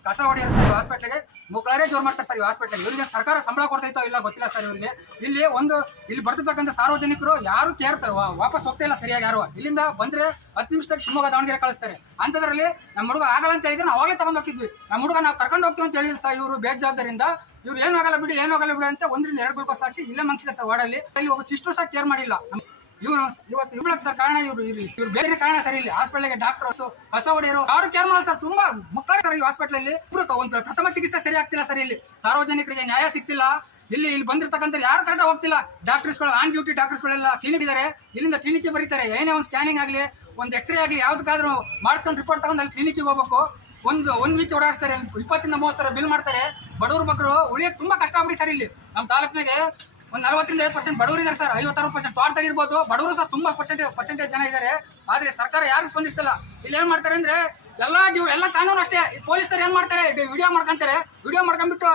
ಈ ಕಸ ಹೊಡೆಯೋರು ಸರ್ ಹಾಸ್ಪಿಟ್ಲಿಗೆ ಮುಕ್ಳೇ ಜೋರು ಮಾಡ್ತಾರೆ ಸರ್ ಈ ಹಾಸ್ಪಿಟ್ಲಿಗೆ ಇವರಿಗೆ ಸರ್ಕಾರ ಸಂಬಳ ಕೊಡ್ತೈತೋ ಇಲ್ಲ ಗೊತ್ತಿಲ್ಲ ಸರ್ ಇವರಿಗೆ. ಇಲ್ಲಿ ಒಂದು, ಇಲ್ಲಿ ಬರ್ತಿರ್ತಕ್ಕಂಥ ಸಾರ್ವಜನಿಕರು ಯಾರು ಕೇರ್ ವಾಪಸ್ ಹೋಗ್ತಾ ಇಲ್ಲ ಸರಿಯಾಗಿ ಯಾರು. ಇಲ್ಲಿಂದ ಬಂದ್ರೆ ಹತ್ತು ನಿಮಿಷದಾಗ ಶಿವಮೊಗ್ಗ ದಾವಣಗೆರೆ ಕಳಿಸ್ತಾರೆ. ಅಂತದ್ರಲ್ಲಿ ನಮ್ಮ ಹುಡುಗ ಆಗಲ್ಲ ಅಂತ ಹೇಳಿದ್ರೆ ನಾವು ಆಗಲೇ ತಗೊಂಡು ಹೋಗಿದ್ವಿ ನಮ್ಮ ಹುಡುಗ ನಾವು ಕರ್ಕೊಂಡು ಹೋಗ್ತೀವಿ ಅಂತ ಹೇಳಿದ್ರು ಸರ್ ಇವರು ಬೇಜವಾಬ್ದಾರಿಂದ ಇವ್ರು ಏನಾಗಲ್ಲ ಬಿಡಿ ಏನಾಗಲ್ಲ ಬಿಡಿ ಅಂತ ಒಂದರಿಂದ ಎರಡು ಗುಳ್ಕೋಸ್ ಹಾಕಿ ಇಲ್ಲೇ ಮಂಗಿಸಿದೆ ಸರ್ ವಾರ್ಡಲ್ಲಿ. ಅಲ್ಲಿ ಒಬ್ಬ ಸಿಸ್ಟರ್ ಸಹ ಕೇರ್ ಮಾಡಿಲ್ಲ. ಇವರು ಇವತ್ತು ಇವ್ಳಕ್ ಸರ್ ಕಾರಣ ಇವ್ರು ಇವ್ರು ಬೇರೆ ಕಾರಣ ಸರ್ ಇಲ್ಲಿ. ಹಾಸ್ಪಿಟಲ್ಗೆ ಡಾಕ್ಟರ್ಸ್ ಹೊಸ ಹೊಡೆಯರು ಯಾರು ಕೇರ್ ಮಾಡಲ್ಲ ಸರ್, ತುಂಬಾ ಮುಖಾರ ಸರ್ ಈ ಹಾಸ್ಪಿಟಲ್ ಒಂದು ಪ್ರಥಮ ಚಿಕಿತ್ಸೆ ಸರಿ ಆಗ್ತಿಲ್ಲ ಸರ್ ಇಲ್ಲಿ. ಸಾರ್ವಜನಿಕರಿಗೆ ನ್ಯಾಯ ಸಿಗ್ತಿಲ್ಲ. ಇಲ್ಲಿ ಇಲ್ಲಿ ಬಂದಿರ್ತಕ್ಕಂಥ ಯಾರು ಕರೆಕ್ಟ್ ಹೋಗ್ತಿಲ್ಲ. ಡಾಕ್ಟರ್ಸ್ಗಳು ಆನ್ ಡ್ಯೂಟಿ ಡಾಕ್ಟರ್ಸ್ಗಳೆಲ್ಲ ಕ್ಲಿನಿಕ್ ಇದಾರೆ. ಇಲ್ಲಿಂದ ಕ್ಲಿನಿಕ್ ಬರೀತಾರೆ. ಏನೇ ಒಂದು ಸ್ಕ್ಯಾನಿಂಗ್ ಆಗಲಿ, ಒಂದು ಎಕ್ಸ್ರೇ ಆಗಲಿ, ಯಾವ್ದಕ್ಕಾದ್ರೂ ಮಾಡಿಸ್ಕೊಂಡು ರಿಪೋರ್ಟ್ ತಗೊಂಡು ಅಲ್ಲಿ ಕ್ಲಿನಿಕ್ಗೆ ಹೋಗ್ಬೇಕು. ಒಂದು ಒಂದು ವೀಕ್ ಓಡಾಡಿಸ್ತಾರೆ. ಇಪ್ಪತ್ತಿಂದ ಮೂವತ್ತರ ಬಿಲ್ ಮಾಡ್ತಾರೆ. ಬಡವರು ಮಕ್ಕಳು ಉಳಿಯೋಕೆ ತುಂಬಾ ಕಷ್ಟ ಆಗ್ಬಿಡಿ ಸರ್ ಇಲ್ಲಿ. ನಮ್ಮ ತಾಲೂಕಿನಾಗೆ ಒಂದು ನಲವತ್ತರಿಂದ ಐದು ಪರ್ಸೆಂಟ್ ಬಡವರು ಇದ್ದಾರೆ ಸರ್. ಐವತ್ತಾರು ಪರ್ಸೆಂಟ್ ತೋಟದಾಗ ಇರ್ಬೋದು ಬಡವರು ಸಹ ತುಂಬಾ ಪರ್ಸೆಂಟೇಜ್ ಪರ್ಸೆಂಟೇಜ್ ಜನ ಇದ್ದಾರೆ ಆದ್ರೆ ಸರ್ಕಾರ ಯಾರು ಸ್ಪಂದಿಸ್ತಿಲ್ಲ. ಇಲ್ಲಿ ಏನು ಮಾಡ್ತಾರೆ ಅಂದ್ರೆ, ಎಲ್ಲಾ ಡ್ಯೂ ಎಲ್ಲ ಕಾನೂನು ಅಷ್ಟೇ ಪೊಲೀಸರು ಏನು ಮಾಡ್ತಾರೆ? ವಿಡಿಯೋ ಮಾಡ್ಕೊಂತಾರೆ. ವಿಡಿಯೋ ಮಾಡ್ಕೊಂಡ್ಬಿಟ್ಟು